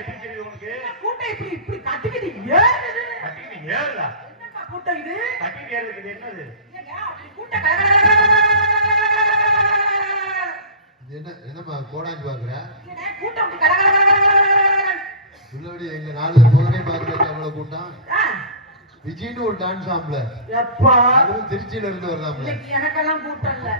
எப்படி தெரியுது உனக்கு? கூட்டம் இப்படி இப்படி கட்டிக்கிட்டு ஏறுது. கட்டிக்கிட்டு ஏறுதா? என்னப்பா கூட்டம் இது? கட்டிக்கிட்டு ஏறுது என்னது? கூட்டம் என்னம்மா கோடாஞ்சு பாக்குற? கூட்டம் உள்ளபடி எங்க நாலு முதலே பாக்குறது அவ்வளவு கூட்டம். விஜய்னு ஒரு டான்ஸ் ஆம்பள திருச்சியில இருந்து வரலாம்ல. எனக்கெல்லாம் கூட்டம் இல்ல.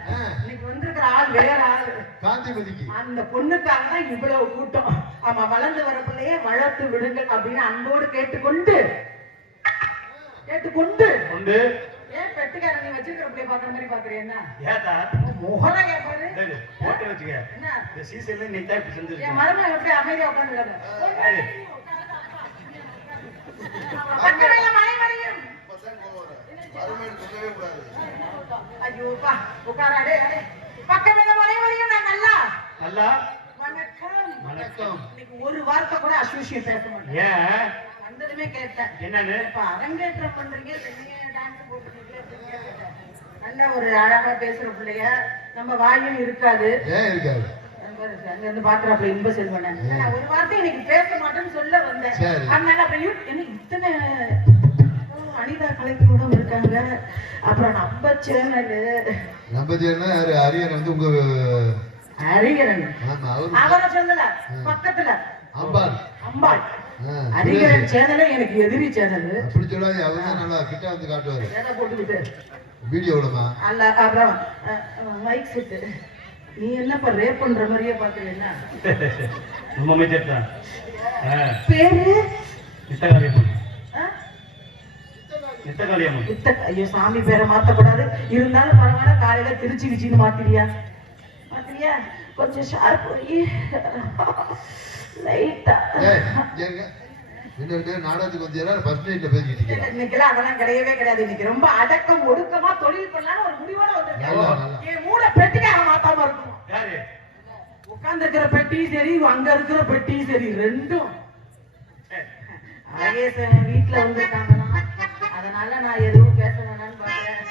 இன்னைக்கு வந்திருக்கிற ஆள் வேற ஆள். காந்திமதிக்கு அந்த பொண்ணுக்காக தான் இவ்வளவு கூட்டம். ஆமா, வளர்ந்து வர பிள்ளையே வளர்த்து விடுங்கள் அப்படின்னு அன்போடு கேட்டுக்கொண்டு ஏன் பெட்டுக்கார நீ வச்சிருக்கிற பிள்ளை பாக்குற மாதிரி பாக்குறேன்னா முகர கேட்பாரு போட்டு வச்சுக்க. என்ன இந்த சீசன்ல நீ தான் இப்படி செஞ்சிருக்க. என் மருமக எப்படி அமைதியா உட்கார்ந்துருக்காங்க. ஐயோப்பா உட்காராடே. பக்கமே மனைவரையும் நான் நல்லா நல்லா வணக்கம் வணக்கம். இன்னைக்கு ஒரு வார்த்தை கூட அசோசியேட் பேச மாட்டேன். ஏன் வந்ததுமே கேட்டேன் என்னன்னு. இப்ப அரங்கேற்றம் பண்றீங்க, டான்ஸ் போட்டுருக்கீங்க. நல்ல ஒரு அழகா பேசுற பிள்ளைய நம்ம வாயும் இருக்காது. ஏன் இருக்காது? அங்க இருந்து பாக்குறாப்ல இன்ப செல்வன ஒரு வார்த்தை இன்னைக்கு பேச மாட்டேன்னு சொல்ல வந்தேன். அதனால அப்புறம் என்ன இத்தனை அனிதா கலைஞரோட இருக்காங்க. அப்புறம் நம்ம சேனல் அரியன் வந்து உங்க அரியரன் அவரை சொல்லல, பக்கத்துல அம்பாள் அரியரன் சேனல் எனக்கு எதிரி சேனல். அப்படி சொல்லாது, அவங்க தான் நல்லா கிட்ட வந்து காட்டுவாரு. ஏதா போட்டுக்கிட்டு வீடியோலமா அல்ல. அப்புறம் மைக் செட்டு. நீ என்னப்பா ரேப் பண்ற மாதிரியே பாக்குறீங்கன்னா பேரு ஐயோ சாமி பேரை மாத்தக்கூடாது. இருந்தாலும் பரவாயில்ல, காலையில திருச்சி கிச்சின்னு மாத்திரியா கொஞ்சம் ஷார்ப் லைட்டா. நாடகத்துக்கு வந்து இன்னைக்கெல்லாம் அதெல்லாம் கிடையவே கிடையாது. இன்னைக்கு ரொம்ப அடக்கம் ஒடுக்கமா தொழில் பண்ணலான்னு ஒரு முடிவோட வந்திருக்கேன். என் மூட பெட்டிக்காக மாத்தாம இருக்கும். உட்கார்ந்து இருக்கிற பெட்டியும் சரி, அங்க இருக்கிற பெட்டியும் சரி, ரெண்டும் வீட்டுல வந்திருக்காங்கன்னா அதனால நான் எதுவும் பேச வேணாம்னு பாக்குறேன்.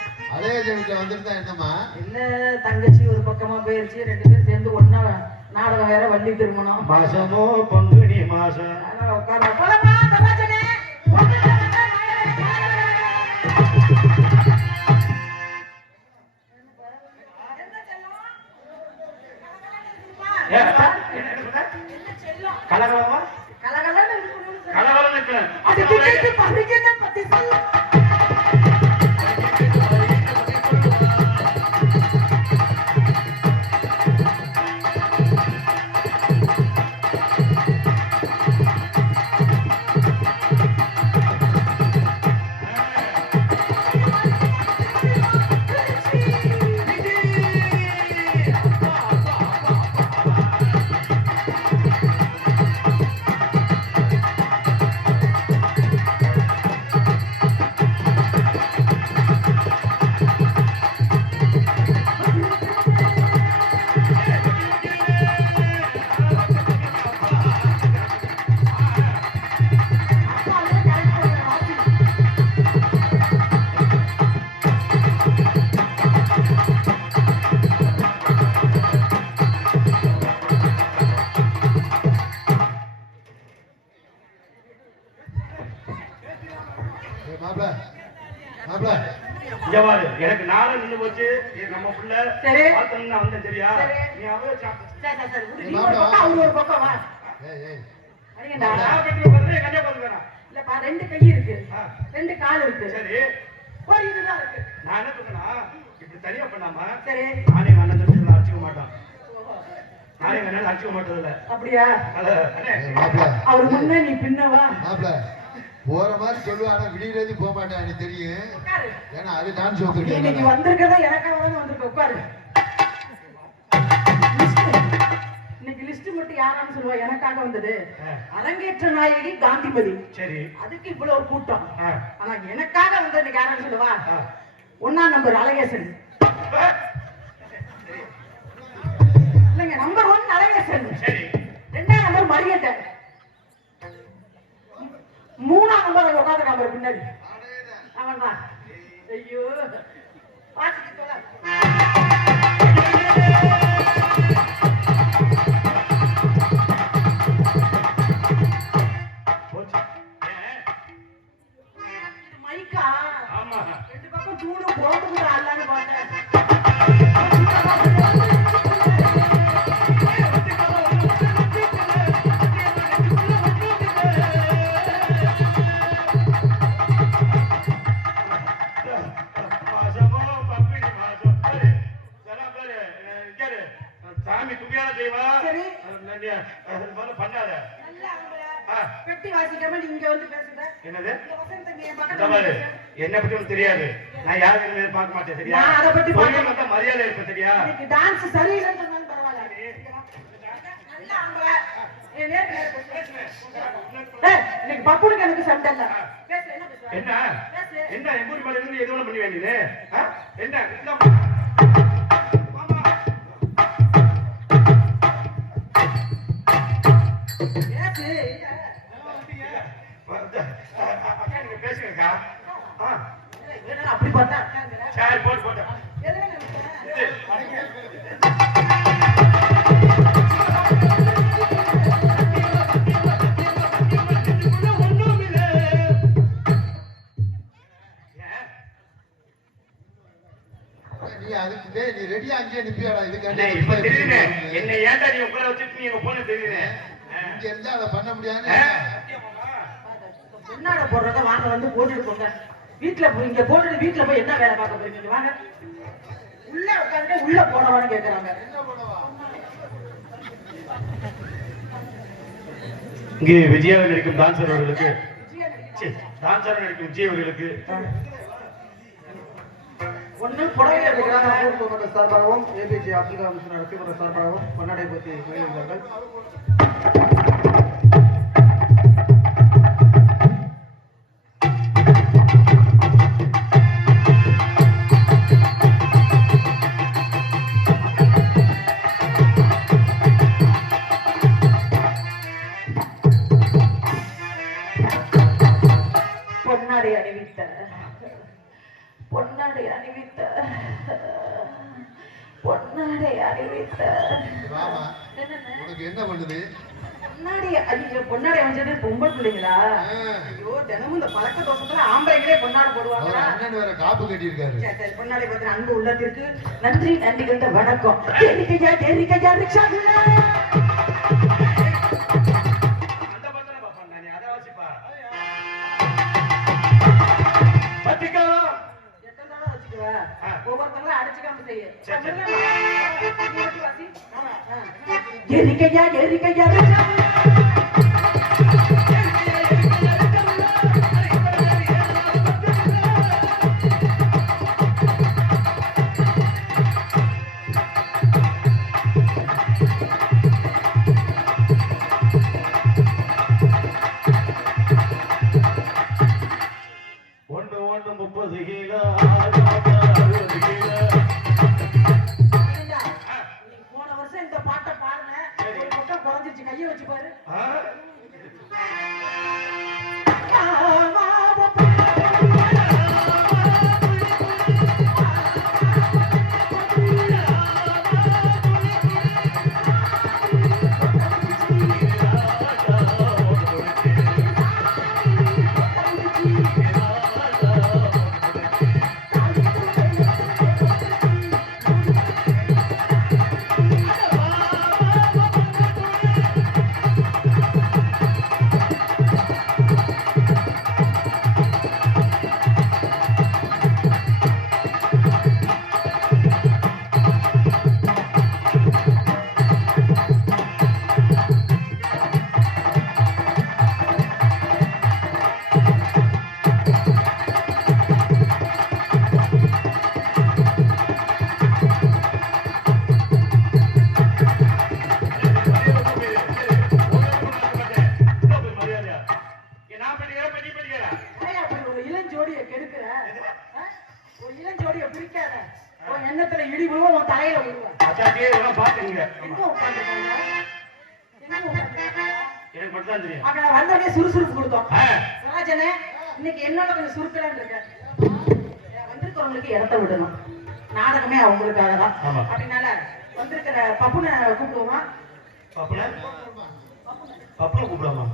இல்ல தங்கச்சி ஒரு பக்கமா போயிருச்சு, ரெண்டு பேரும் சேர்ந்து ஒன்னா நாடகம் வேற வள்ளி திருமணம். மாசமோ பங்குனி மாசம். கலகலமா கலகலன்னு கலகலன்னு இருக்கு. எனக்கு நாளை நின்று போச்சு. நம்ம பிள்ளை பார்த்தோம்னா வந்தேன். சரியா? நீ அவரே இல்லப்பா, ரெண்டு கை இருக்கு, ரெண்டு கால் இருக்கு, சரி ஒரு இதுதான் இருக்கு. நான் என்ன சொன்னா, இப்படி தனியா பண்ணாம சரி நானே அண்ணன் தெரிஞ்சு அடிச்சுக்க மாட்டான். நானே வேணாலும் அடிச்சுக்க மாட்டதில்ல. அப்படியா? அவர் முன்ன நீ பின்னவா போற மாதிரி சொல்லுவாங்க. விடியறது போக மாட்டேன், எனக்கு தெரியும். ஏன்னா அது டான்ஸ் வந்துருக்கு. இன்னைக்கு வந்திருக்கதா எனக்காக தான் வந்திருக்க. உட்காரு. இன்னைக்கு லிஸ்ட் மட்டும் யாரான்னு சொல்லுவா? எனக்காக வந்தது அரங்கேற்ற நாயகி காந்திமதி. சரி, அதுக்கு இவ்வளவு கூட்டம். ஆனா எனக்காக வந்து இன்னைக்கு யாரான்னு சொல்லுவா? 1ஆம் நம்பர் அழகேசன். இல்லைங்க, நம்பர் 1 அழகேசன். சரி, 2ஆம் நம்பர் மரியட்ட. 3ஆம் நம்பர் உட்காந்து நம்பர் பின்னாடி அவன் தான். ஐயோ பாத்துட்டு போல. சாமி கும்பியால செய்வா. சரி. பண்ணாத. பெட்டி வாசிக்காம நீ இங்க வந்து பேசுற. என்னது? இந்த பாரு, என்ன பத்தி உனக்கு தெரியாது. நான் யாருன்னு பார்க்க மாட்டேன் சரியா? நான் அத பத்தி பார்க்க மாட்டேன். மரியாதை இருப்ப சரியா? இன்னைக்கு டான்ஸ் சரியில்லைன்னு சொன்னாலும் பரவாயில்ல. நல்ல ஆம்பளை. இன்னைக்கு பப்புனுக்கு எனக்கு சண்டை இல்ல. பேசு, என்ன பேசுற? என்ன எம்பூரி மாடு இருந்து எது வேணும் பண்ணுவேன் நீ? என்ன? பேசுங்கக்கா. அப்படி பார்த்தா சரி போட்டு போட்டேன். நீ ரெடியா அங்கேயே நிப்பியாடா? இப்ப தெரியுது என்ன ஏன்டா நீ உட்கார வச்சுட்டு நீ போன தெரியுது. இங்க இருந்தா அதை பண்ண முடியாது. முன்னாட போடுறத வாங்க வந்து போட்டுட்டு போங்க. வீட்டுல போய் இங்க போட்டுட்டு வீட்டுல போய் என்ன வேலை பார்க்க போறீங்க? வாங்க உள்ள உட்காந்து உள்ள போனவான்னு கேக்குறாங்க. இங்கே விஜயாவில் நடிக்கும் டான்சர் அவர்களுக்கு நடிக்கும் விஜய் அவர்களுக்கு ஒண்ணு புடவை சார்பாகவும் ஏபிஜே அப்துல் கலாம் நரசிம்மர் சார்பாகவும் பொன்னாடை பற்றி வெளியிட்டார்கள். என்ன பண்ணுது? பொன்னாடை வந்தது பொம்பளை பிள்ளைங்களா? ஐயோ, தினமும் இந்த பழக்க தோஷத்துல ஆம்பளைங்களே பொன்னாடை போடுவாங்க. அண்ணன் வேற காப்பு கட்டி இருக்காரு. பொன்னாடை பத்தின அன்பு உள்ளத்திற்கு நன்றி நன்றிகிட்ட வணக்கம். ஒவ்வொருத்தங்களும் அடிச்சுக்காம செய்ய எரிக்கையா எரிக்கையா கையை வச்சு பாரு. சுறுசுறுப்பு கொடுத்தோம். இன்னைக்கு என்னோட கொஞ்சம் சுருக்கலான்னு இருக்க வந்திருக்கிறவங்களுக்கு இடத்த விடணும். நாடகமே அவங்களுக்காக தான். அப்படின்னால வந்திருக்கிற பப்புனை கூப்பிடுவோமா? பப்புனை கூப்பிடுவோமா?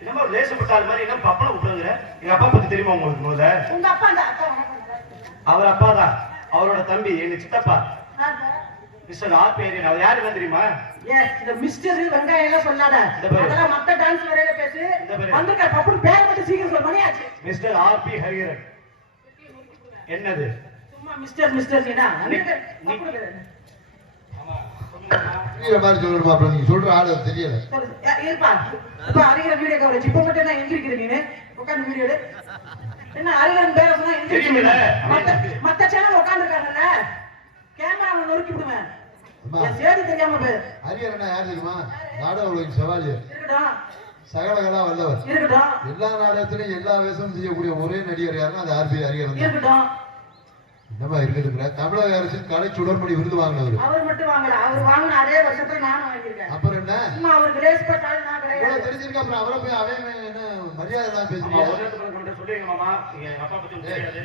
என்னமா லேசப்பட்டால் மாதிரி என்ன பப்புனை கூப்பிடுங்கிற? எங்க அப்பா பத்தி தெரியுமா உங்களுக்கு? முதல்ல உங்க அப்பா அவர் அப்பா தான். அவரோட தம்பி எங்க சித்தப்பா மிஸ்டர் ஆர். அவர் யாருன்னு தெரியுமா? இந்த மிஸ்டர் வெங்காயம் எல்லாம் சொல்லாத. அதெல்லாம் மத்த டான்ஸ் வரையில பேசு. வந்திருக்க பப்புனு பேர் மட்டும் சீக்கிரம் சொல்ல. மணியாச்சு. Mister R P Hariharan. என்னது சும்மா மிஸ்டர் மிஸ்டர் நீடா? மாதிரி சொல்லணுமா? அப்புறம் நீங்க சொல்ற ஆளு தெரியல. இருப்பா இப்ப அறிகிற வீடியோ கவரேஜ் இப்ப மட்டும் என்ன எங்கிருக்கிற நீனு உட்காந்து வீடியோ எடு. என்ன அறிகிறன் பேர சொன்னா எங்கிருக்கீங்க? மத்த சேனல் உட்காந்துருக்காங்கல்ல கேமரா நொறுக்கி விடுவேன். என் சேதி தெரியாம போய் ஹரிஹரனா யார் தெரியுமா? நாடக உலகின் சவாலியர். இருக்கட்டும். சகலகலா வல்லவர். இருக்கட்டும். எல்லா நாடகத்திலும் எல்லா வேஷமும் செய்யக்கூடிய ஒரே நடிகர் யாருன்னா அது ஆர்பி ஹரிஹரன். இருக்கட்டும். என்னமா இருக்குதுங்கிற தமிழக அரசின் கலை சுடர்மணி விருது வாங்கினவர். அவர் மட்டும் வாங்கல, அவர் வாங்கின அதே வருஷத்துல நானும் வாங்கியிருக்கேன். அப்புறம் என்ன இன்னும் அவருக்கு ரேஸ் பட்டாலும் நான் கிடையாது. தெரிஞ்சிருக்க அப்புறம் அவரை போய் அவன் என்ன மரியாதை எல்லாம் பேசுறீங்க?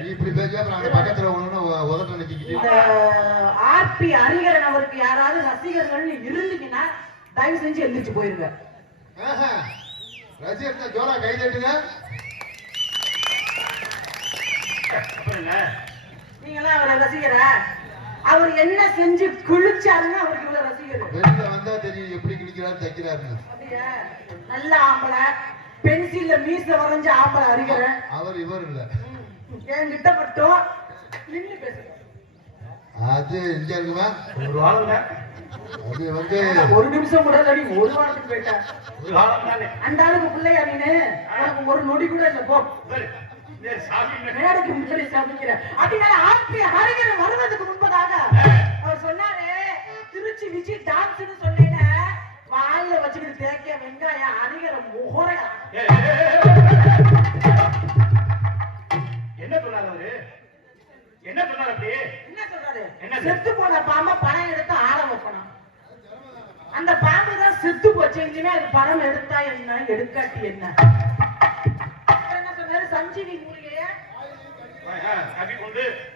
நீ இப்படி பேசியா அப்புறம் அந்த பக்கத்துல ஒண்ணு உதட்ட நிக்கிட்டு. ஆர்பி ஹரிஹரன் அவருக்கு யாராவது ரசிகர்கள் இருந்தீங்கன்னா தயவு செஞ்சு எந்திரிச்சு போயிருங்க. ரசிகர் ஜோரா கை தட்டுங்க. நீங்களாம் அவரை ரசிகர அவர் என்ன செஞ்சு குளிச்சாருன்னு அவருக்கு இவ்வளவு ரசிகர். வெளியில வந்தா தெரியும் எப்படி கிழிக்கிறாரு தைக்கிறாருன்னு. அப்படியே நல்ல ஆம்பளை பென்சில்ல மீச வரைஞ்ச ஆம்பளை ஹரிஹரன். அவர் இவர் இல்ல. என்கிட்ட மட்டும் நின்னு பேசுங்க. அது இங்க இருக்குமா? ஒரு வாரம்ல அது வந்து ஒரு நிமிஷம் கூட இல்லடி ஒரு வாரத்துக்கு போயிட்டேன். ஒரு வாரம் தானே அந்த ஆளுக்கு பிள்ளையா நீனு? உனக்கு ஒரு நொடி கூட இல்ல போ. மேடைக்கு முன்னாடி சாப்பிக்கிறேன். அப்படினால ஆர்பி ஹரிஹரன் வருவதற்கு முன்பதாக அவர் சொன்னாரு திருச்சி விஜய் டான்ஸ்னு சொன்னேன வாயில வச்சுக்கிட்டு தேக்கிய வெங்காயம் ஹரிஹரன் முகரையா. என்ன சொன்னாரு அவரு? என்ன சொன்னாரு? அப்படி என்ன சொல்றாரு? செத்து போன பாம்ப பணம் எடுத்து ஆட வைக்கணும். அந்த பாம்பு தான் செத்து போச்சு. இனிமே அது பணம் எடுத்தா என்ன எடுக்காட்டி என்ன? என்ன சொன்னாரு? சஞ்சீவி மூலிகைய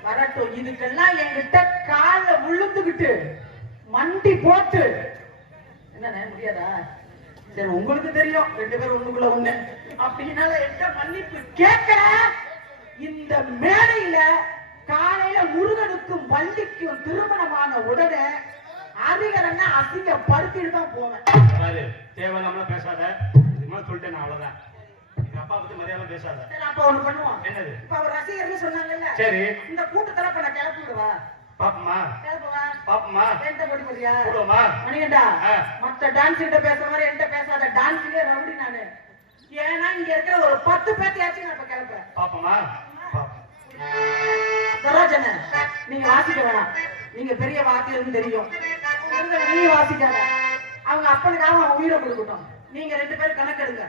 வரட்டும். இதுக்கெல்லாம் என்கிட்ட கால விழுந்துகிட்டு மண்டி போட்டு என்ன முடியாதா? சரி உங்களுக்கு தெரியும் ரெண்டு பேரும் ஒண்ணுக்குள்ள ஒண்ணு அப்படின்னால என்கிட்ட மன்னிப்பு கேட்கிற. இந்த மேடையில காலையில முருகனுக்கும் வள்ளிக்கும் திருமணமான உடனே ஹரிஹரன் அசிங்கப்படுத்திட்டு தான் போவேன். தேவையில்லாம பேசாத சொல்லிட்டேன். அவ்வளவுதான். அப்பா பத்தி மரியாதை பேசாத. சரி அப்ப ஒண்ணு பண்ணுவோம். என்னது? இப்ப அவர் ரசிகர்னு சொன்னாங்கல்ல. சரி இந்த கூட்டத்துல இப்ப நான் கிளப்பி விடுவா. பாப்பமா கிளப்புவா. பாப்பமா என்கிட்ட போடி போறியா? போடுவோமா? மணிகண்டா மத்த டான்ஸ் கிட்ட பேசுற மாதிரி என்கிட்ட பேசாத. டான்ஸ்லயே ரவுடி நானு. ஏன்னா இங்க இருக்கிற ஒரு 10 பேத்தையாச்சும் நான் இப்ப கிளப்புறேன். பாப்பமா? சரோஜன நீங்க வாசிக்க வேணாம். நீங்க பெரிய வாத்தியர்னு தெரியும். நீங்க வாசிக்காத. அவங்க அப்பனுக்காக அவன் உயிரை கொடுக்கட்டும். நீங்க ரெண்டு பேரும் கணக்கெடுங்க.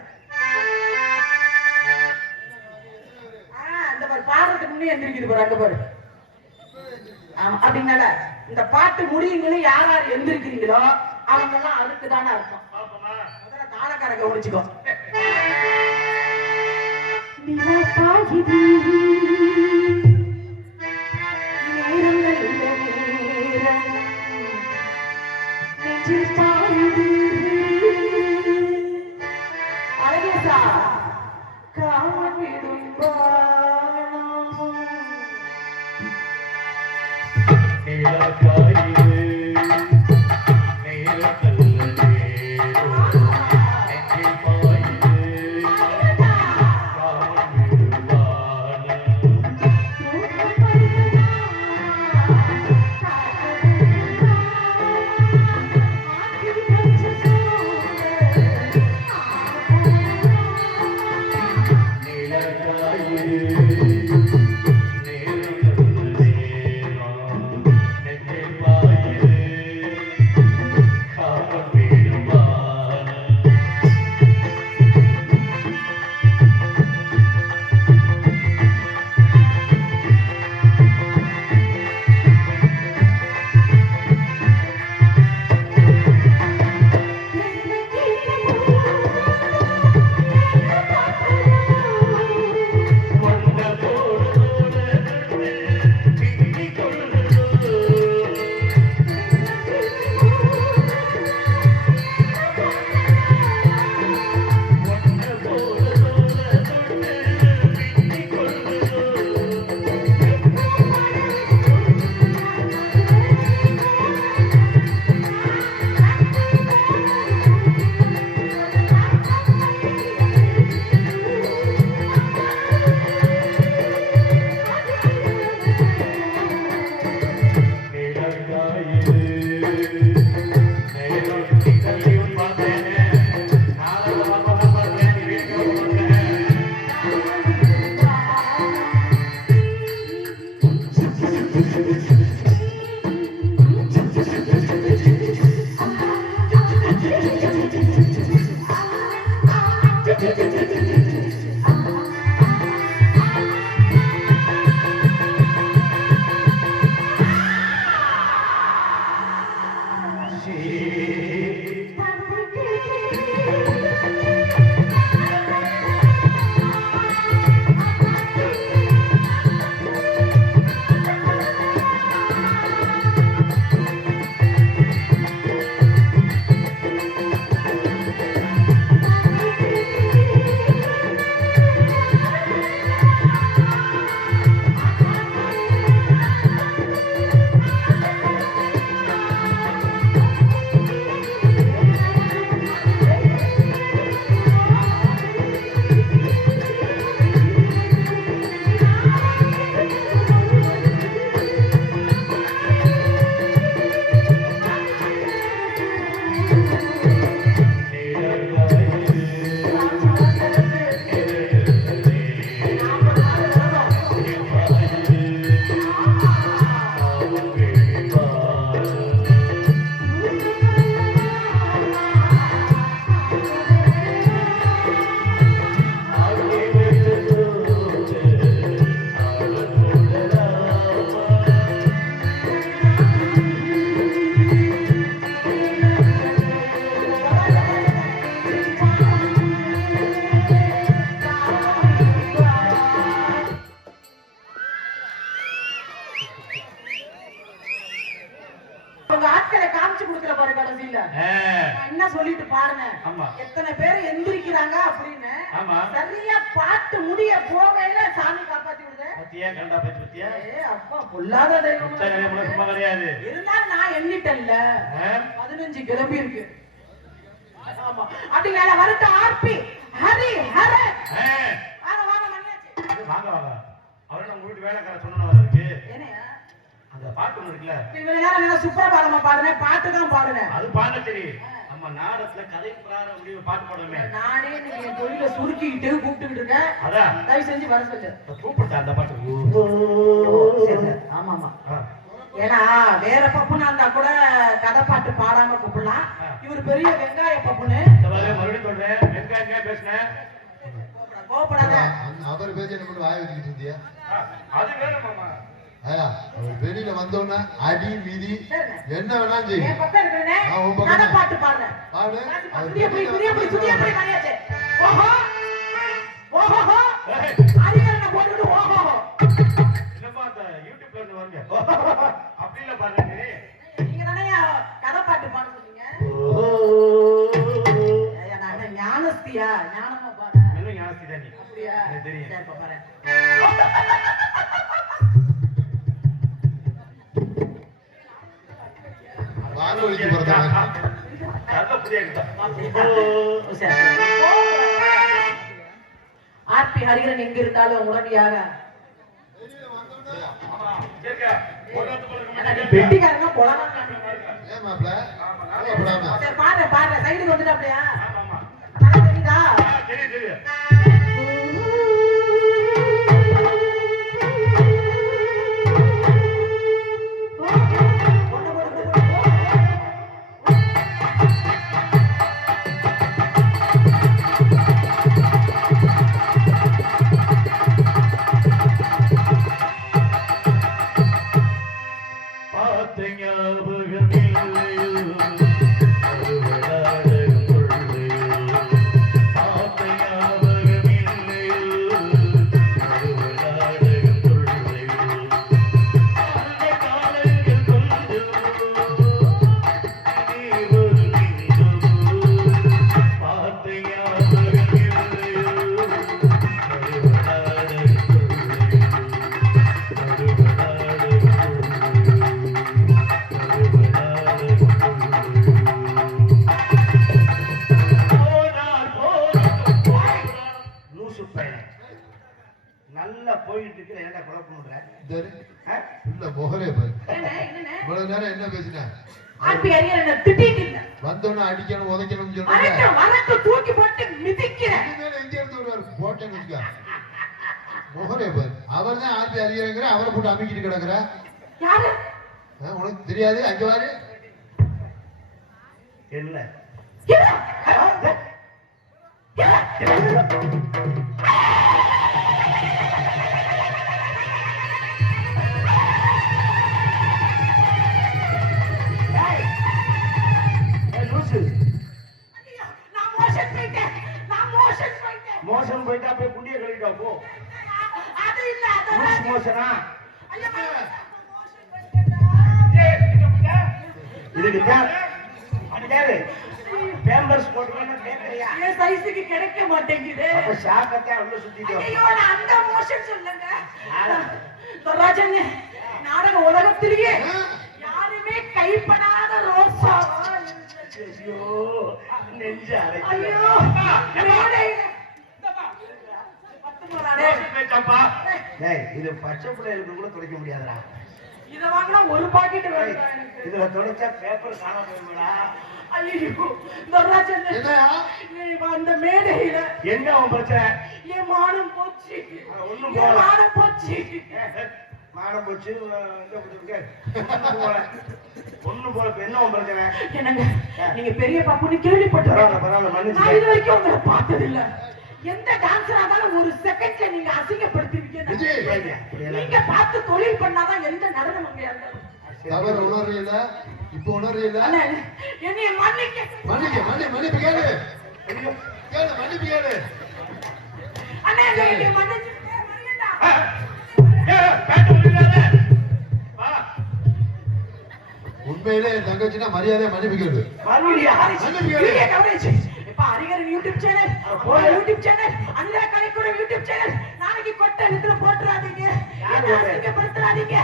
இந்த பாரு பாடுறதுக்கு முன்னே எந்திரிக்குது பாரு. அங்க பாரு. ஆமா அப்படின்னால இந்த பாட்டு முடியுங்களும் யார் யார் எந்திரிக்கிறீங்களோ அவங்க எல்லாம் அதுக்குதானே அர்த்தம். முதல்ல தாளக்கார கவனிச்சுக்கோ. அழகேசா காமிடும் காமாட்சி என்ன சொல்லிட்டு பாருங்க எத்தனை பேர் எந்திரிக்கிறாங்க அப்படின்னு சரியா பாட்டு முடிய போகையில சாமி காப்பாத்தி விடுது. அப்பா பொல்லாத தெய்வம் இருந்தாலும் நான் எண்ணிட்டேன்ல 15 கிளம்பி இருக்கு. ஆமா அப்படி வேலை வருத்த ஆர்பி ஹரி ஹர வாங்க வாங்க மணியாச்சு வாங்க வாங்க அவரை நம்ம வீட்டு வேலைக்கார சொன்னவங்க இருக்கு. என்னையா அந்த பாட்டு ஒண்ணு இருக்குல்ல, இவ்வளவு நேரம் என்ன சுப்ரபாதமா பாடுறேன், பாட்டு தான் பாடுறேன். அது பாட சரி. நம்ம நாடகத்துல கதை பிரகாரம் முடிவு பாட்டு பாடுவேன். நானே நீங்க என் தொழில சுருக்கிட்டு கூப்பிட்டுக்கிட்டு இருக்கேன். அதான் தயவு செஞ்சு வர சொல்லு. கூப்பிட்டா அந்த பாட்டு. ஆமா ஆமா. ஏன்னா வேற பப்புனா இருந்தா கூட கதை பாட்டு பாடாம கூப்பிடலாம். இவர் பெரிய வெங்காய பப்புன்னு. மறுபடியும் சொல்றேன், வெங்காயம் பேசுனேன். கோபப்படாத. அவர் பேசி என்ன பண்ணி வாய வச்சுக்கிட்டு இருந்தியா? அது வேணும் மாமா. அவர் வெளியில வந்தோன்னா அடி மிதி என்ன வேணா செய்யும். என் பக்கம் இருக்கிறனே கதை பாட்டு பாடுறேன். பாடு. புதிய புடி மணியாச்சு. ஓஹோ ஓஹோ அரியன போட்டுட்டு ஓஹோ. என்னப்பா அந்த யூடியூப்ல இருந்து வரங்க. அப்படி இல்ல பாருங்க. நீங்க தானே கதை பாட்டு பாட சொன்னீங்க. ஐயா நான் ஞானஸ்தியா ஞானமா பாட. என்ன ஞானஸ்தி தான் நீ? அப்படியா? எனக்கு தெரியும். சரி பாரு. வானொலிக்கு போறதாங்க. அத புரியல. ஆர்பி ஹரிகரன் எங்க இருந்தாலும் உடனடியாக பெட்டிக்காரங்க போலாம். ஏன் மாப்ள? சரி பாடுற சைடுக்கு வந்துட்டு அப்படியா? தெரியுதா? தெரியும். நல்லா போயிட்டு இருக்கு. என்ன குழப்பம் பண்ற? இல்ல மோகரே பாரு. இவ்வளவு நேரம் என்ன பேசின? ஆர்பி ஹரிகரன் திட்டிட்டு இருந்த. வந்தோன அடிக்கணும் உதைக்கணும்னு சொன்னாங்க. வரட்டு தூக்கி போட்டு மிதிக்கிறேன். இதுல எங்க இருந்து வருவார்? போட்டேன்னு வச்சுக்க. மோகரே பாரு. அவர்தான் ஆர்பி ஹரிகரன்ங்கற, அவரை போட்டு அமிக்கிட்டு கிடக்குற. யாரு? உனக்கு தெரியாது? அங்க வாரு. என்ன? போயிட்டா போய் குண்டிய கழிட்டா போ. அது இல்ல லூஸ் மோஷனா? இதுக்கு அடிக்காது பேம்பர்ஸ் போட்டுக்கணும் கேட்கறியா? என் சைஸுக்கு கிடைக்க மாட்டேங்குது. அப்ப ஷாக்கத்தை உள்ள சுத்திட்டு ஐயோ நான் அந்த மோஷன் சொல்லுங்க. ராஜன் நாடக உலகத்திலேயே யாருமே கைப்படாத ரோசா. ஐயோ நெஞ்சு அரைக்குது. ஐயோ மேடையில இது பச்சை பிள்ளைகளுக்கு கூட துடைக்க முடியாதுடா. இத வாங்கினா ஒரு பாக்கெட் வேணும். இதுல துடைச்சா பேப்பர் காண போயிருந்தா. ஐயோ தர்ராஜன் அந்த மேடையில என்ன அவன் பிரச்சனை? என் மானம் போச்சு. ஒண்ணும் என் மானம் போச்சு. மானம் போச்சு ஒண்ணும் போல என்ன அவன் பிரச்சனை? என்னங்க நீங்க பெரிய பாப்புன்னு கேள்விப்பட்டு பரவாயில்ல நான் இது வரைக்கும் உங்களை பார்த்தது இல்ல. எந்த டான்ஸரா இருந்தாலும் ஒரு செகண்ட்ல நீங்க அசிங்கப்படுத்துவீங்க. நீங்க பார்த்து தொழில் பண்ணாதான் எந்த நடனம் அங்க இருந்தாலும் தவறு உணர்றீல. இப்ப உணர்றீல. என்னைய மன்னிக்க. மன்னிப்பு கேளு. மன்னிப்பு கேளு. அண்ணா என்னைய மன்னிச்சு மரியடா. உண்மையிலே தங்கச்சினா மரியாதை மன்னிப்பு கேளு. மன்னிப்பு கேளு. இப்ப Hariharan YouTube channel, YouTube channel, Anitha கலைக்கூட யூடியூப் சேனல் நாளைக்கு கொட்டை வித்துல போட்டுறாதீங்க. என்ன அசிங்கப்படுத்துறாதீங்க.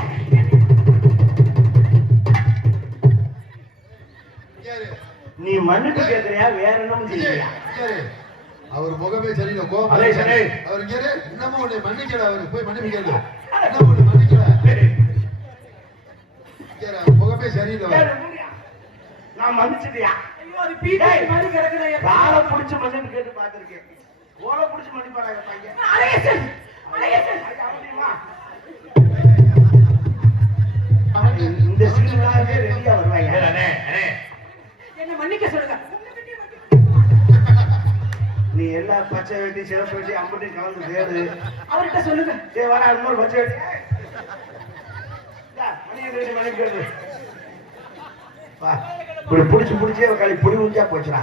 நீ மன்னிப்பு கேட்கறியா வேற என்ன செய்யறியா? அவர் முகமே சரியில்லை. கோபம் அவர் இங்கே இன்னமும் உன்னை மன்னிக்கல. அவரு போய் மன்னிப்பு கேளு. இன்னமும் உன்னை மன்னிக்கல. முகமே சரியில்லை. நான் மன்னிச்சிட்டியா? அது பீட்டாய் மாதிரி கிடக்குற காலை புடிச்சு மன்னிப்பு கேட்டு பார்த்திருக்கேன். ஓலை புடிச்சு மன்னிப்பாங்க பையன். அழகேசன் இந்த சீனாவே ரெடியா வருவாங்க. என்ன மன்னிக்க சொல்லுங்க. நீ எல்லா பச்சை வெட்டி சிறப்பு வெட்டி அம்பட்டி கலந்து தேடு. அவர்கிட்ட சொல்லுங்க. சரி வர இன்னொரு பச்சை வெட்டி மன்னிப்பு கேடு. இப்படி புடிச்சே களி புடி ஊஞ்சா போச்சுடா.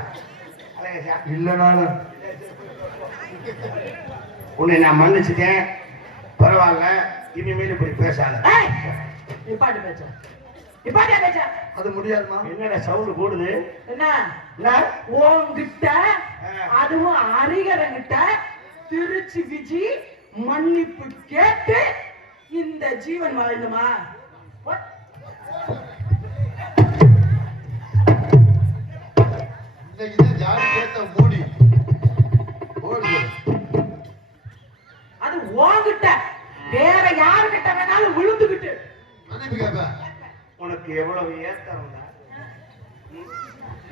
இல்லனாலும் உன்னை நான் மன்னிச்சுட்டேன். பரவாயில்ல இனிமேல் இப்படி பேசாத. நிப்பாட்டு பேச்ச. நிப்பாட்டியா பேச்ச. அது முடியாதுமா. என்னடா சவுண்ட் போடுது? என்ன உன்கிட்ட அதுவும் ஹரிகரன்கிட்ட திருச்சி விஜி மன்னிப்பு கேட்டு இந்த ஜீவன் வாழ்ந்துமா? அது உன்கிட்ட வேற யாருகிட்ட வேணாலும் விழுந்துகிட்டு உனக்கு எவ்வளவு ஏத்தம் இருந்தா,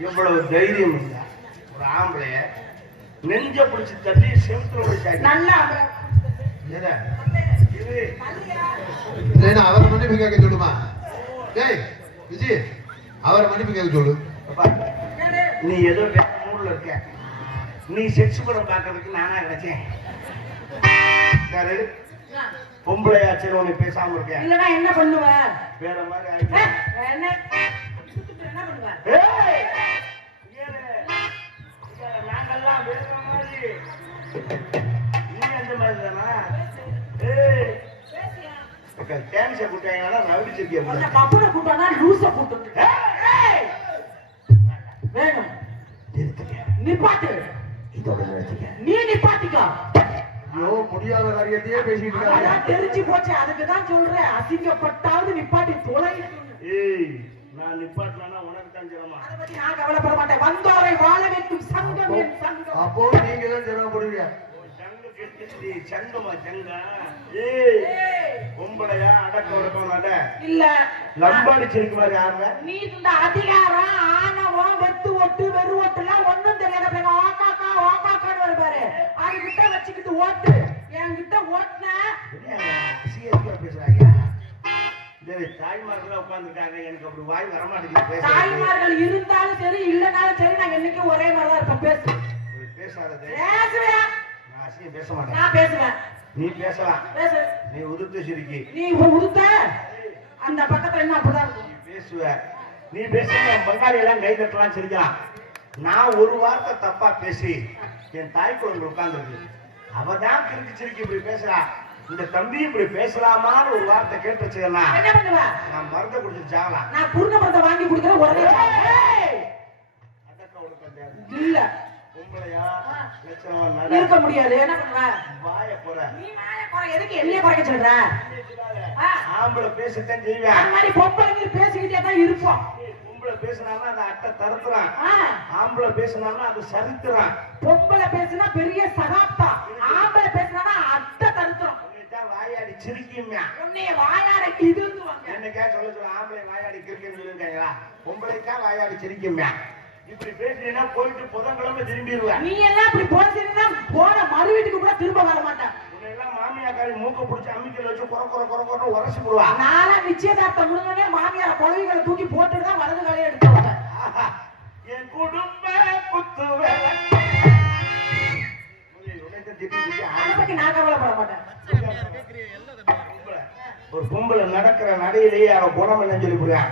எவ்வளவு தைரியம் இருந்தா ஒரு ஆம்பளைய நெஞ்ச பிடிச்சு தட்டி செவுத்துல போய் நல்லா அவரை மன்னிப்பு கேட்க சொல்லுமா? விஜய் அவரை மன்னிப்பு கேட்க சொல்லு. நீ ஏதோ மூடுல இருக்க. நீ செக்ஸ் படம் பார்க்கறதுக்கு நானா கிடைச்சேன். பொம்பளையாச்சு உன்னை பேசாம இருக்கேன். இல்லனா என்ன பண்ணுவ? வேற மாதிரி ஆயிடுச்சு. என்ன பண்ணுவ? நாங்கெல்லாம் வேற மாதிரி. நீ அந்த மாதிரி தானா? டான்ஸை கூட்டாங்கன்னா ரவுடிச்சிருக்கிய பப்பனை கூட்டானா லூச கூட்டு வேணும். நிப்பாட்டு. இதோட நிறுத்திக்க. நீ நிப்பாட்டிக்கா. ஐயோ முடியாத காரியத்தையே பேசிட்டு இருக்காங்க. தெரிஞ்சு போச்சு. அதுக்கு தான் சொல்றேன். அசிங்கப்பட்டாவது நிப்பாட்டி தொலை. ஏய் நான் நிப்பாட்டினா உனக்கு தான் சிரமமா. அத பத்தி நான் கவலைப்பட மாட்டேன். வந்தோரை வாழ வைக்கும் சங்கம் என் சங்கம். அப்போ நீங்க தான் சிரமப்படுவீங்க. சங்கம் கெடுத்துச்சு. சங்கமா சங்கா. ஏய் பொம்பளையா அடக்க ஒடுக்கம் நட இல்ல லம்பாடிச்சிருக்கு மாதிரி யாருங்க? நீ இந்த அதிகாரம் ஆணவம் வெத்து ஓட்டு வெறு ஓட்டுலாம் ஒண்ணும் தெரியாத பிள்ளைங்க ஓக்காக்கா ஓக்காக்கான்னு வருவாரு. அதுகிட்ட வச்சுக்கிட்டு ஓட்டு. என்கிட்ட ஓட்டுன சீரியஸா பேசுறாங்க. தாய்மார்கள் உட்கார்ந்துருக்காங்க. எனக்கு அப்படி வாய் வரமாட்டேங்குது. தாய்மார்கள் இருந்தாலும் சரி இல்லனாலும் சரி நான் என்னைக்கும் ஒரே மாதிரி தான் இருப்பேன். பேசாதது. பேசுவேன். நான் அசிங்கம் பேச மாட்டேன். நான் பேசுவேன். நீ பேசலாம். பேசு. நீ உதுத்து சிரிக்கி. நீ உதுத்த அந்த பக்கத்துல என்ன அப்படிதான் இருக்கும். நீ பேசுவ. நீ பேசுற பங்காளி எல்லாம் கை தட்டலாம் சிரிக்கலாம். நான் ஒரு வார்த்தை தப்பா பேசி என் தாய் குழந்தை உட்கார்ந்துருக்கு. அவதான் கிறுக்கு இப்படி பேசுறா. இந்த தம்பி இப்படி பேசலாமான்னு ஒரு வார்த்தை கேட்டுச்சுன்னா என்ன பண்ணுவ? நான் மருந்தை குடிச்சு சாகலாம். நான் குருண மருந்தை வாங்கி குடிக்கிறேன் உடனே அதக்க உனக்கு இல்ல பொம்பளையா லட்சணமா இருக்க முடியாது. என்ன பண்ணுவ? வாய போற. நீ வாய போற எதுக்கு என்னைய குறைக்க சொல்ற? ஆம்பளை பேசத்தான் செய்வேன். அந்த மாதிரி பொம்பளைங்க பேசிக்கிட்டே தான் இருப்போம். பொம்பளை பேசினாலும் அது அட்டை தருத்துறான். ஆம்பளை பேசினாலும் அது சரித்துறான். பொம்பளை பேசினா பெரிய சகாப்தா, ஆம்பளை பேசினா அட்டை தருத்துறோம். வாயாடி சிரிக்கும்யா. உன்னைய வாயாட கிதுந்துவாங்க. என்னைக்கா சொல்ல ஆம்பளை வாயாடி கிறுக்குன்னு சொல்லிருக்காங்களா? பொம்பளைக்கா வாயாடி சிரிக்கும்யா. இப்படி பேசினா போயிட்டு புதன்கிழமை திரும்பிடுவேன். நீ எல்லாம் இப்படி போனா போன மறு வீட்டுக்கு கூட திரும்ப வர மாட்டேன். உன்னெல்லாம் மாமியாக்காரி மூக்க பிடிச்சி அம்மிக்கல் வச்சு குறை உரசி போடுவா. நானா நிச்சயதார்த்தம் முடிஞ்சோடனே மாமியார புடவைகளை தூக்கி போட்டுட்டு தான் வலது காலையை எடுத்துவாங்க. என் குடும்ப குத்துவே அதை பத்தி நான் கவலைப்பட மாட்டேன். ஒரு பொம்பளை நடக்கிற நடையிலேயே அவ குணம் என்ன சொல்லி போடுவான்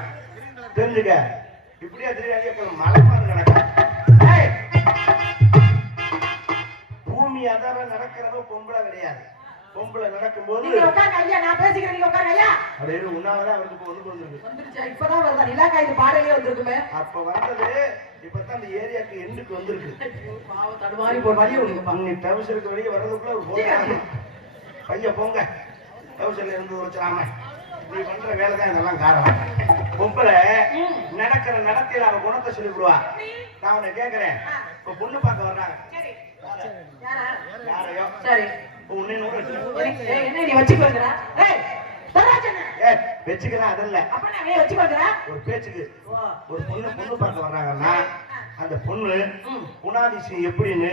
தெரிஞ்சுக்க. இப்படியா தெரியாது மலைப்பாடு நடக்க பூமி அதர நடக்கிறவ பொம்பளை கிடையாது. பொம்பளை நடக்கும்போது நீங்க உட்காருங்க ஐயா, நான் பேசிக்கிறேன், நீங்க உட்காருங்க ஐயா. அப்படின்னு உன்னாலதான் அவருக்கு ஒண்ணு வந்துருக்கு. வந்துருச்சா? இப்பதான் வருதா? நிலாக்கா இது பாடையிலே வந்திருக்குமே. அப்ப வந்தது இப்பதான் அந்த ஏரியாக்கு எண்டுக்கு வந்திருக்கு. பாவம் தடுமாறி போய் வழிய விடுங்கப்பா. நீ டவுசருக்கு வெளியே வர்றதுக்குள்ள ஒரு போங்க பையன் போங்க. டவுசர்ல இருந்து வச்சிடாம நீ பண்ற வேலை தான் இதெல்லாம் காரணம். பொம்பளை நடக்கிற நடத்தையில அவன் குணத்தை சொல்லிவிடுவா. நான் உன்னை கேட்கிறேன், இப்ப பொண்ணு பார்க்க வர்றாங்க. யாரையோ சரி உன்னை என்ன நீ வச்சுக்கு வந்துடா? வச்சுக்கிறேன். அது இல்ல வச்சுக்கு வந்துடா. ஒரு பேச்சுக்கு ஒரு பொண்ணு பார்க்க வர்றாங்கன்னா அந்த பொண்ணு குணாதிசயம் எப்படின்னு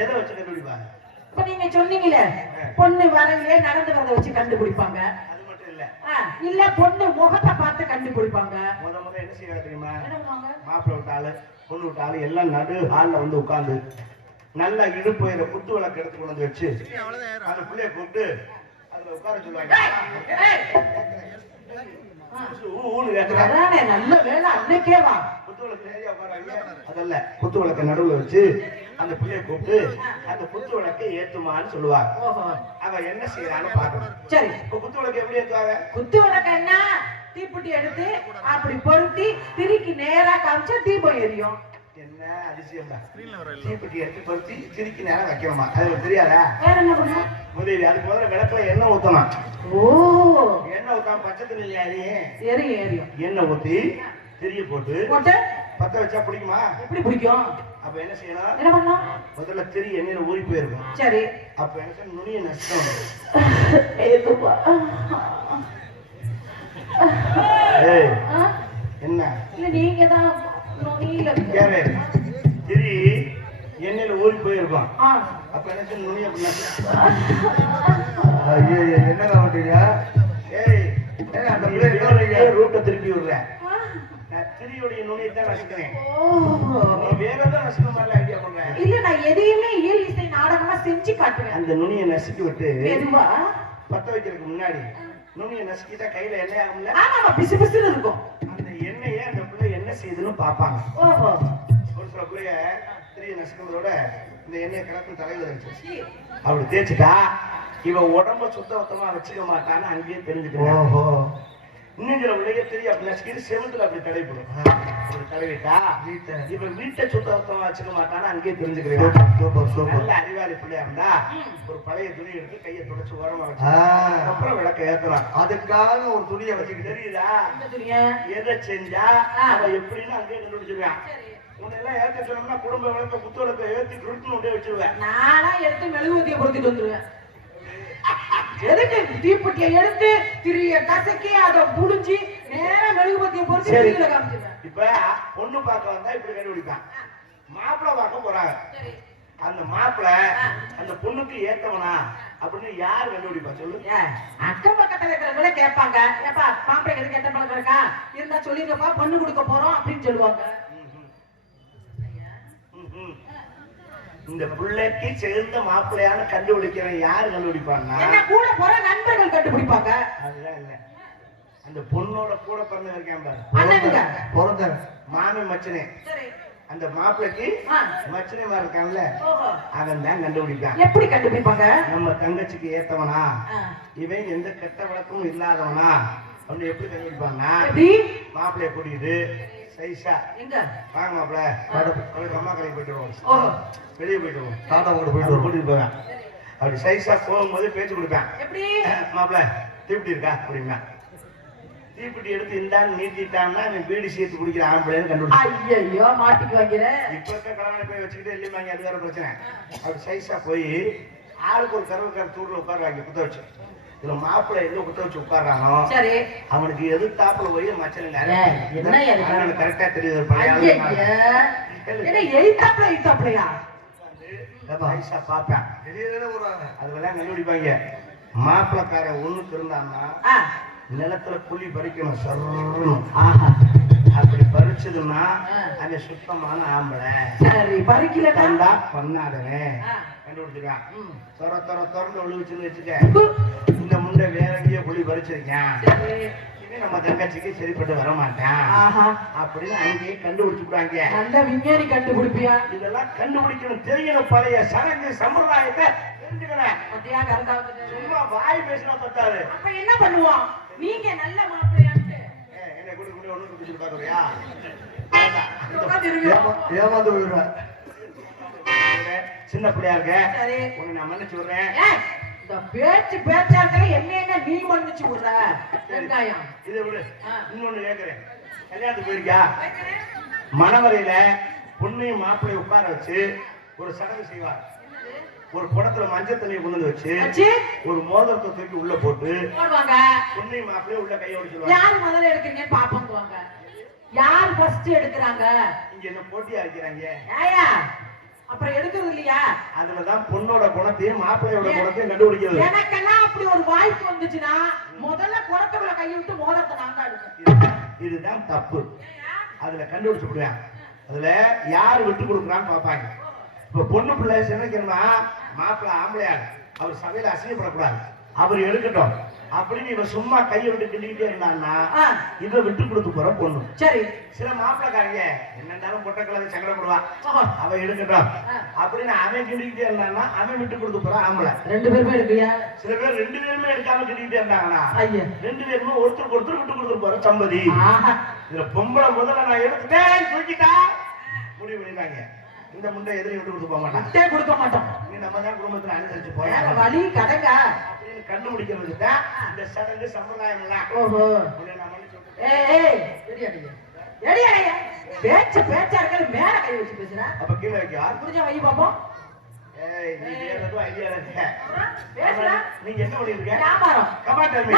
எதை வச்சு கண்டுபிடிப்பாங்க? இப்ப நீங்க சொன்னீங்களே பொண்ணு வரையிலே நடந்து வரத வச்சு கண்டுபிடிப்பாங்க. அது மட்டும் இல்ல இல்ல பொண்ணு முகத்தை பார்த்து கண்டுபிடிப்பாங்க. முத என்ன செய்வாங்க தெரியுமா? என்ன பண்ணுவாங்க? மாப்பிள்ளை விட்டாலு பொண்ணு விட்டாலு எல்லாம் நடு ஹால்ல வந்து உட்கார்ந்து நல்லா இடுப்பயிர குத்து விளக்கு எடுத்து கொண்டு வந்து வச்சு அந்த பிள்ளைய கூப்பிட்டு அதுல உட்கார சொல்லுவாங்க. நல்ல வேலை அன்னைக்கே வா. குத்து விளக்கு ஏரியா உட்காராங்க. அதல்ல குத்து விளக்க நடுவுல வச்சு அந்த பிள்ளைய கூப்பிட்டு அந்த குத்து விளக்கை ஏத்துமான்னு சொல்லுவாங்க. அவ என்ன செய்யறான்னு பாக்கணும். சரி, இப்ப குத்து விளக்கு எப்படி ஏத்துவாங்க? குத்து விளக்கு என்ன தீப்புட்டி எடுத்து அப்படி பொருத்தி திரிக்கு நேரா காமிச்சா தீபம் எரியும். என்ன அதிசயம் தான். தீப்பெட்டி எடுத்து பொருத்தி திரிக்கு நேரம் வைக்கணுமா? அது தெரியாதா? வேற என்ன பண்ணும்? முதலி அதுக்கு முதல்ல விளக்குல எண்ணெய் ஊத்தணும். ஓ, எண்ணெய் ஊத்தாம பச்சை தண்ணி எரியும் எரியும். எண்ணெய் ஊத்தி திரிய போட்டு பத்த வச்சா பிடிக்குமா? எப்படி பிடிக்கும்? அப்ப என்ன செய்யணும்? என்ன பண்ணலாம்? முதல்ல திரி எண்ணெயில ஊறி போயிருக்கும். சரி, அப்ப என்ன செய்ய நுனிய நஷ்டம். என்ன இல்ல நீங்க தான் கேளு. திரி எண்ணெயில ஊறி போயிருக்கும். அப்ப என்ன செய்ய நுனிய என்ன பண்றீங்க? ரூட்டை திருப்பி விடுறேன். நான் திரியுடைய நுனியை தான் நசுக்கிறேன். நீ வேற ஏதாவது நசுக்க மாதிரி ஐடியா பண்றேன். இல்ல நான் எதையுமே இயல் இசை நாடகமா செஞ்சு காட்டுவேன். அந்த நுனியை நசுக்கி விட்டு எதுவா பத்த வைக்கிறதுக்கு முன்னாடி நுனியை நசுக்கிட்டா கையில எண்ணெய் ஆகும்ல? ஆமா, பிசு பிசுன்னு இருக்கும். அந்த எண்ணெயை அந்த பிள்ளை என்ன செய்யுதுன்னு பாப்பாங்க. ஓஹோ, ஒரு சில பிள்ளைய திரியை நசுக்கிறதோட இந்த எண்ணெயை கிளப்பு தலையில வச்சு அப்படி தேய்ச்சிட்டா இவ உடம்ப சுத்தமா வச்சுக்க மாட்டான்னு அங்கேயே தெரிஞ்சுக்கிறேன். ஓஹோ, இன்னும் சில பிள்ளைய தெரியும் அப்படி நசுக்கிட்டு செவத்துல அப்படி தடைப்படும். அப்படி தடவிட்டா இவ வீட்டை சுத்தமா வச்சுக்க மாட்டான்னு அங்கேயே தெரிஞ்சுக்கிறேன். நல்ல அறிவாளி பிள்ளையா இருந்தா ஒரு பழைய துணி எடுத்து கையை துடைச்சு ஓரமா வச்சு அப்புறம் விளக்க ஏத்தலாம். அதுக்காக ஒரு துணியை வச்சுக்கிட்டு தெரியுதா? எதை செஞ்சா அவ எப்படின்னு அங்கேயே கண்டுபிடிச்சிருவேன். உன்னெல்லாம் ஏற்க சொன்னோம்னா குடும்ப விளக்க குத்து விளக்க ஏத்தி குருட்டுன்னு விட்டே வச்சிருவேன். நானா எடுத்து மெழுகுவத்தியை பொருத்திட்டு வந்துருவேன். எதுக்கு தீப்பெட்டியை எடுத்து திரிய கசக்கி அதை புடிஞ்சு நேரா மெழுகுவத்தியை பொருத்தி திரியில காமிச்சிருவேன். இப்ப பொண்ணு பார்க்க வந்தா இப்படி கண்டுபிடிப்பான். மாப்பிள்ளை பார்க்க போறாங்க. அந்த மாப்பிள்ளை அந்த பொண்ணுக்கு ஏத்தவனா அப்படின்னு யாரு கண்டுபிடிப்பா சொல்லு? அக்கம் பக்கத்துல இருக்கிறவங்கள கேட்பாங்க, ஏப்பா மாப்பிள்ளை எதுக்கு ஏத்த பழக்கம் இருக்கா இருந்தா சொல்லிருக்கப்பா பொண்ணு கொடுக்க போறோம் அப்படின்னு சொல்லுவாங்க. இந்த பிள்ளைக்கு சேர்ந்த மாப்பிள்ளையான கண்டுபிடிக்கிறேன் யாரு கண்டுபிடிப்பாங்க? கூட போற நண்பர்கள் கண்டுபிடிப்பாங்க. அதுதான் இல்ல, அந்த பொண்ணோட கூட பிறந்த இருக்கான் பாரு, அண்ணனுங்க பிறந்த மாமி மச்சனே அந்த மாப்பிளைக்கு மச்சனைமா இருக்கான்ல அவன் தான் கண்டுபிடிப்பான். எப்படி கண்டுபிடிப்பாங்க? நம்ம தங்கச்சிக்கு ஏத்தவனா, இவன் எந்த கெட்ட வழக்கமும் இல்லாதவனா அப்படின்னு எப்படி கண்டுபிடிப்பாங்கன்னா, மாப்பிள்ளைய கூட்டிட்டு சைஸா எங்க வாங்க மாப்பிள்ள அம்மா கடைக்கு போயிட்டு வருவோம், வெளியே போயிட்டு வருவோம், தாத்தா கூட போயிட்டு கூட்டிட்டு போவேன். அப்படி சைஸா போகும்போது பேச்சு கொடுப்பேன். மாப்பிள்ள தீப்பிட்டி இருக்கா அப்படின்னா, தீப்பிட்டி எடுத்து இந்தான்னு நீட்டிட்டான்னா பீடி சேர்த்து குடிக்கிற ஆம்பளைன்னு கண்டுபிடிச்சு மாட்டிக்கு வைக்கிறேன். இப்ப இருக்க கலவனை போய் வச்சுக்கிட்டு இல்லைமாங்க, அது வேற பிரச்சனை. அப்படி சைஸா போய் ஆளுக்கு ஒரு கருவக்கார தூர்ல உட்காருவாங்க குத்த வச்சு. இதுல மாப்பிள்ளை எங்க குத்த வச்சு உட்கார்றானோ அவனுக்கு எதிர்த்தாப்புல போய் மச்சனை கரெக்டா தெரியுது. பாப்பேன் அதுலதான் கண்டுபிடிப்பாங்க. மாப்பிள்ளைக்காரன் ஒண்ணுக்கு இருந்தான்னா நிலத்துல புலி பறிக்கணும் சொல்லணும். அப்படி பறிச்சதுன்னா அது சுத்தமான ஆம்பளை. சரி பறிக்கலடா பண்ணாதவன் கண்டுபிடிச்சிருக்கான். திறந்து ஒழுகுச்சுன்னு வச்சுக்க, இந்த முண்டை வேற எங்கேயோ புலி பறிச்சிருக்கேன், நம்ம தங்கச்சிக்கு சரிப்பட்டு வர மாட்டேன் அப்படின்னு அங்கேயே கண்டுபிடிச்சுட்டாங்க. நல்ல விஞ்ஞானி கண்டுபிடிப்பியா? இதெல்லாம் கண்டுபிடிக்கணும், தெரியணும். பழைய சடங்கு சம்பிரதாயத்தை தெரிஞ்சுக்கணும். சும்மா வாய் பேசினா பத்தாது. அப்ப என்ன பண்ணுவோம்? நீங்க நல்ல மாப்பிள்ளையான்ட்டு என்ன கூட கூட ஒண்ணு குடிச்சு பாக்குறியா? ஏமாந்து விடுறேன். சின்ன பிள்ளையா இருக்க உன்னை நான் மன்னிச்சு விடுறேன். இந்த பேச்சு பேச்சா இருக்க என்ன நீ மன்னிச்சு விடுற? வெங்காயம் இதை விடு. இன்னொன்னு கேக்குறேன், கல்யாணத்துக்கு போயிருக்கியா? மணவரையில பொண்ணையும் மாப்பிள்ளையும் உட்கார வச்சு ஒரு சடங்கு செய்வார். ஒரு குடத்துல மஞ்சள் தண்ணியை கொண்டு வந்து வச்சு ஒரு மோதிரத்தை தூக்கி உள்ள போட்டு பொண்ணையும் மாப்பிள்ளையும் உள்ள கையை ஒடிச்சுடுவாங்க. யார் முதல்ல எடுக்கிறீங்கன்னு பாப்பாங்க. யார் ஃபர்ஸ்ட் எடுக்கிறாங்க? இங்க என்ன போட்டியா இருக்கிறாங்க? அப்புறம் எடுக்கிறது இல்லையா? அதுலதான் பொண்ணோட குணத்தையும் மாப்பிள்ளையோட குணத்தையும் கண்டுபிடிக்கிறது. எனக்கெல்லாம் அப்படி ஒரு வாய்ப்பு வந்துச்சுன்னா முதல்ல குடத்துக்குள்ள கையை விட்டு மோதிரத்தை நான் தான் எடுப்பேன். இதுதான் தப்பு. அதுல கண்டுபிடிச்சு விடுவேன். அதுல யாரு விட்டு கொடுக்குறான்னு பாப்பாங்க. இப்ப பொண்ணு பிள்ளை சினைக்கணும்னா மாப்பிள்ளை ஆம்பளையாரு, அவர் சபையில அசிங்கப்படக்கூடாது, அவர் எடுக்கட்டும் அப்படின்னு இவ சும்மா கையை விட்டு கிண்டிக்கிட்டே இருந்தான்னா இவ விட்டு கொடுத்து போற பொண்ணு. சரி, சில மாப்பிள்ளைக்காரங்க என்னன்னாலும் பொட்டை கலந்து சங்கடப்படுவா, அவ எடுக்கட்டும் அப்படின்னு அவன் கிண்டிக்கிட்டே இருந்தான்னா அவன் விட்டு கொடுத்து போற ஆம்பளை. ரெண்டு பேருமே எடுக்கியா? சில பேர் ரெண்டு பேருமே எடுக்காம கிண்டிக்கிட்டே இருந்தாங்கன்னா ரெண்டு பேருமே ஒருத்தருக்கு ஒருத்தர் விட்டு கொடுத்துட்டு போற சம்பதி. இதுல பொம்பளை முதல்ல நான் எடுத்துட்டேன் தூக்கிட்டா முடிவு பண்ணிட்டாங்க. இந்த முண்டை எதிரி விட்டு கொடுத்து போக மாட்டான், கொடுக்க மாட்டோம். நீ நம்ம தான் குடும்பத்துல அனுசரிச்சு போய வழி கடங்க அப்படின்னு கண்டுபிடிக்கிறது தான் இந்த சடங்கு சம்பிரதாயம் எல்லாம். ஓஹோ, பேச்சு பேச்சா இருக்கிறது மேல கை வச்சு பேசுறேன். அப்ப கீழே வைக்க புரிஞ்சா வை பாப்போம். நீங்க என்ன பண்ணிருக்க? வியாபாரம். கமாட்டர்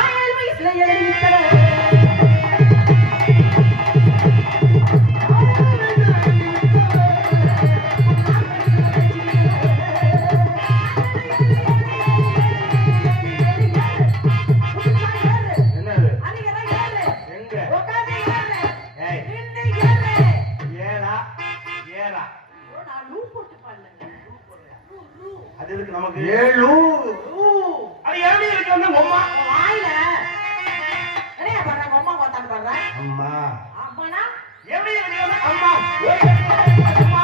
நமக்கு ஏழு அது ஏழு இருக்கு. வந்து அம்மா வாயில என்னைய பண்றாங்க? அம்மா பார்த்தான்னு பண்றாங்க. அம்மா அம்மானா எப்படி இருக்கு? அம்மா அம்மா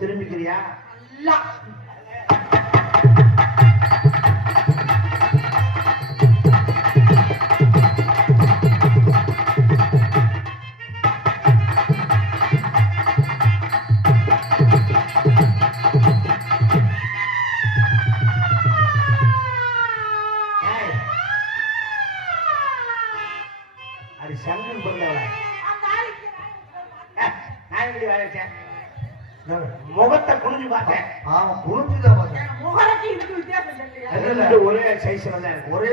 திரும்பிக்கிறியா? அவன் புரிஞ்சுதான் பார்த்தேன். முகரக்கு இதுக்கு வித்தியாசம் தெரியலையா? ரெண்டு ஒரே சைஸ்ல தான் இருக்கு. ஒரே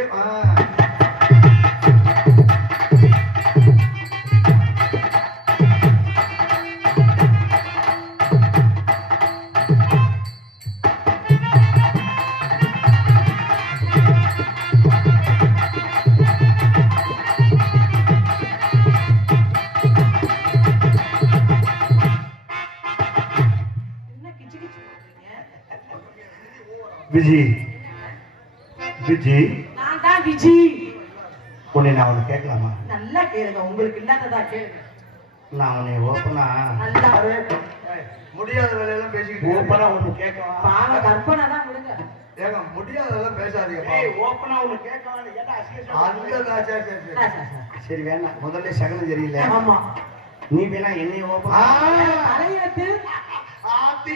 என்ன கிச்சு கிச்சு பண்றீங்க? விஜி விஜி நான் தான் விஜி. உன்னை நான் உனக்கு கேட்கலாமா? நல்லா கேளுங்க, உங்களுக்கு இல்லாததா கேளுங்க. நான் உன்னை ஓப்பனா நல்லா முடியாத வேலையெல்லாம் பேசிக்கிட்டு ஓப்பனா ஒண்ணு கேட்கவா? பாவ கற்பனை தான் விடுங்க. ஏங்க முடியாததெல்லாம் பேசாதீங்க ஏய் ஓப்பனா ஒண்ணு கேட்கவா? ஏன்டா அசிங்க சரி சரி வேணாம். முதல்ல சகனம் சரியில்லை. ஆமா நீ வேணா என்னைய ஓப்பனா தலையெழுத்து ஆத்தி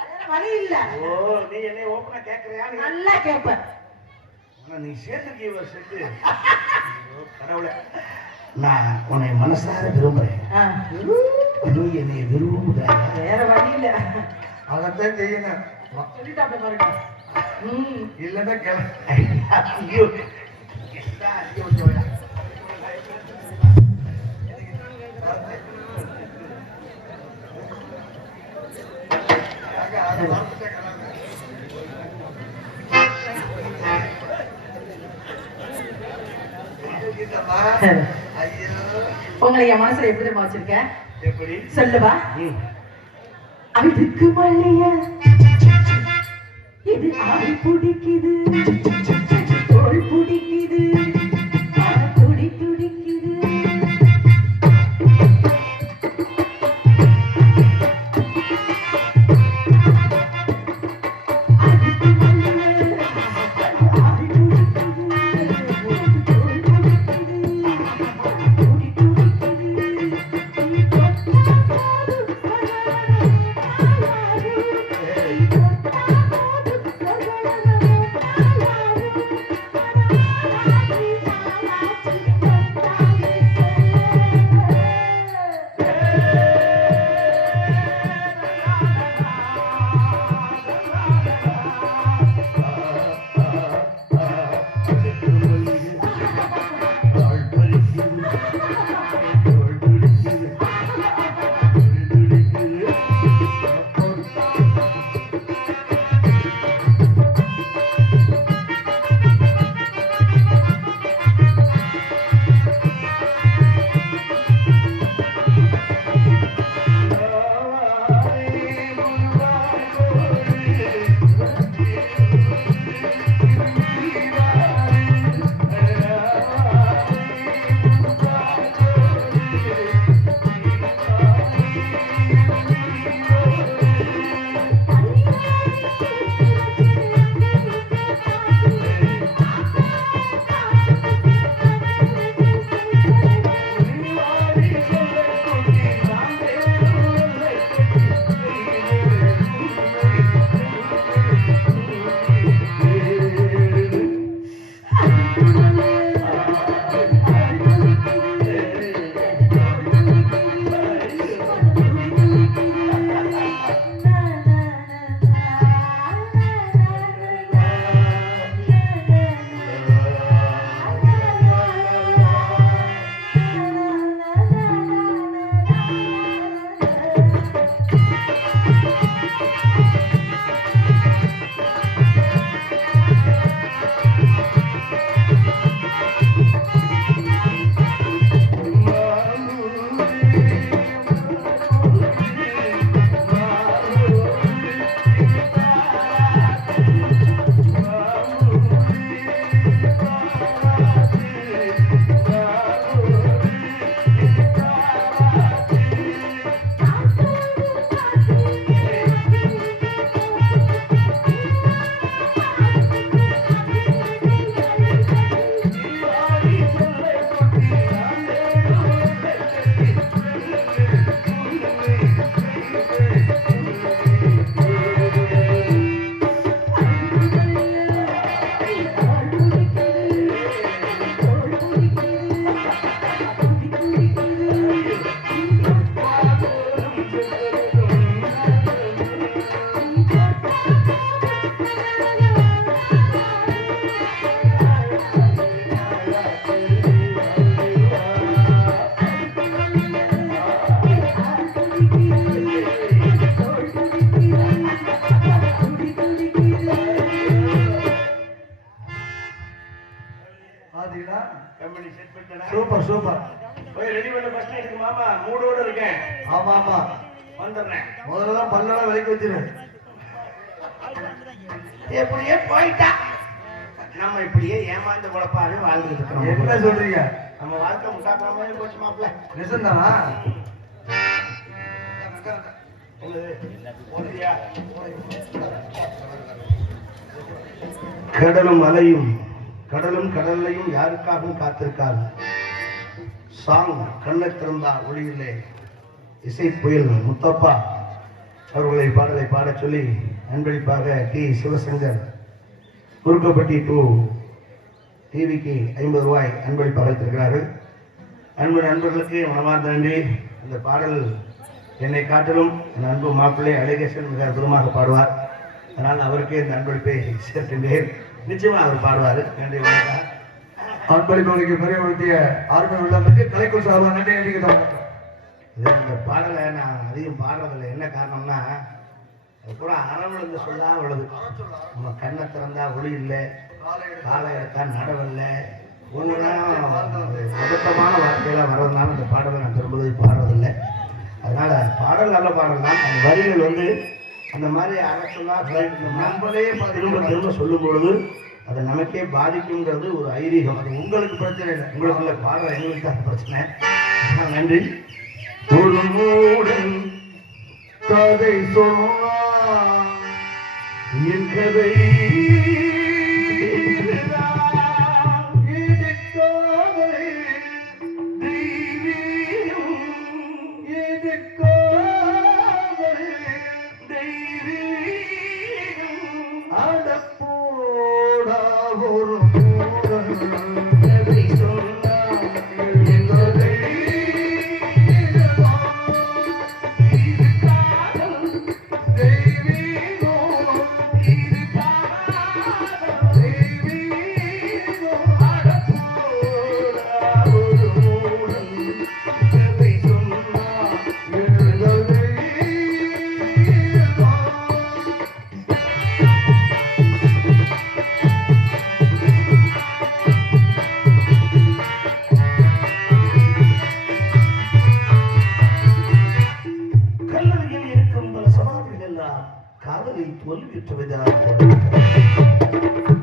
வேற வழி இல்ல. ஓ நீ என்னைய ஓப்பனா கேக்குறியா? நல்லா கேட்பேன். ஆனா நீ சேர்ந்துக்கீவ செட்டு. ஐயோ, கடவுளே. நான் உன்னை மனசார விரும்புறேன். நீ என்னை விரும்புகிறாயா? வேற வழி இல்ல. அதைத்தான் செய்யுங்க. சொல்லிட்டாப்ல பாருங்க. இல்லைன்னா கிளம்ப ஐயோ என்ன ஐயோ ஜோயா. ஐயோ உங்களை என் மனசுல எப்படி தெரியுமா வச்சிருக்கேன்? எப்படி? சொல்லுவா. ம். அதுக்கு மல்லிய இது ஆவி பிடிக்குது, தோல் பிடிக்குது, துடி துடிக்குது. அதுக்கு மல்லிய ஆவி பிடிக்குது, தோல் பிடிக்குது, துடி துடிக்குது. நீ தொட்டாலும் சூப்பர் சூப்பர். போய் ரெடி பண்ண ஃபர்ஸ்ட் இருக்கு மாமா, மூடோட இருக்கேன். ஆமா ஆமா வந்துடுறேன். முதல்ல பல்லெல்லாம் விலைக்கு வச்சிரு. எப்படியே போயிட்டா நம்ம இப்படியே ஏமாந்து குழப்பாவே வாழ்ந்துட்டு இருக்கிறோம். என்ன சொல்றீங்க? நம்ம வாழ்க்கை முட்டாக்காம போச்சு மாப்பிள்ள. நிஜம்தானா? கடலும் அலையும் கடலும் கடல்லையும் யாருக்காகவும் காத்திருக்காது. சாங் கண்ணை திறந்தா ஒளியிலே இசை புயல் முத்தப்பா அவர்களை பாடலை பாடச் சொல்லி அன்பளிப்பாக டி சிவசங்கர் குறுக்கப்பட்டி டு டிவிக்கு 50 ரூபாய் அன்பளிப்பாக அளித்திருக்கிறார்கள். அன்பு நண்பர்களுக்கு மனமார்ந்த நன்றி. இந்த பாடல் என்னை காட்டிலும் என் அன்பு மாப்பிள்ளை அழகேசன் மிக அற்புதமாக பாடுவார். அதனால் அவருக்கே இந்த அன்பளிப்பை சேர்க்கின்றேன். நிச்சயமா அவர் பாடுவார். நன்றி வணக்கம். அன்பளிப்பவர்களுக்கு பெரியவர்களுடைய ஆர்வம் உள்ளவர்களுக்கு கலைக்குள் சார்பாக நன்றி அறிவிக்கிறோம். இந்த பாடலை நான் அதிகம் பாடுறதில்லை. என்ன காரணம்னா அது கூட அறவிழுந்து சொல்லா உள்ளது. நம்ம கண்ணை திறந்தா ஒளி இல்லை, காலை எடுத்தா நடவில்லை, அபத்தமான வார்த்தையெல்லாம் வர்றதுனால இந்த பாடலை நான் திரும்பவே பாடுறதில்லை. அதனால பாடல் நல்ல பாடல் தான். அந்த வரிகள் வந்து அந்த மாதிரி அரசுனா நம்மளே திரும்ப திரும்ப சொல்லும் பொழுது அது நமக்கே பாதிக்குங்கிறது ஒரு ஐதீகம். அது உங்களுக்கு பிரச்சனை இல்லை, உங்களுக்குள்ள பாடல் எங்களுக்கு தான் பிரச்சனை. நன்றி. ஒரு மூடன் கதை சொன்னான் என் கதை காதலில் தோல்வியுற்ற விதமாக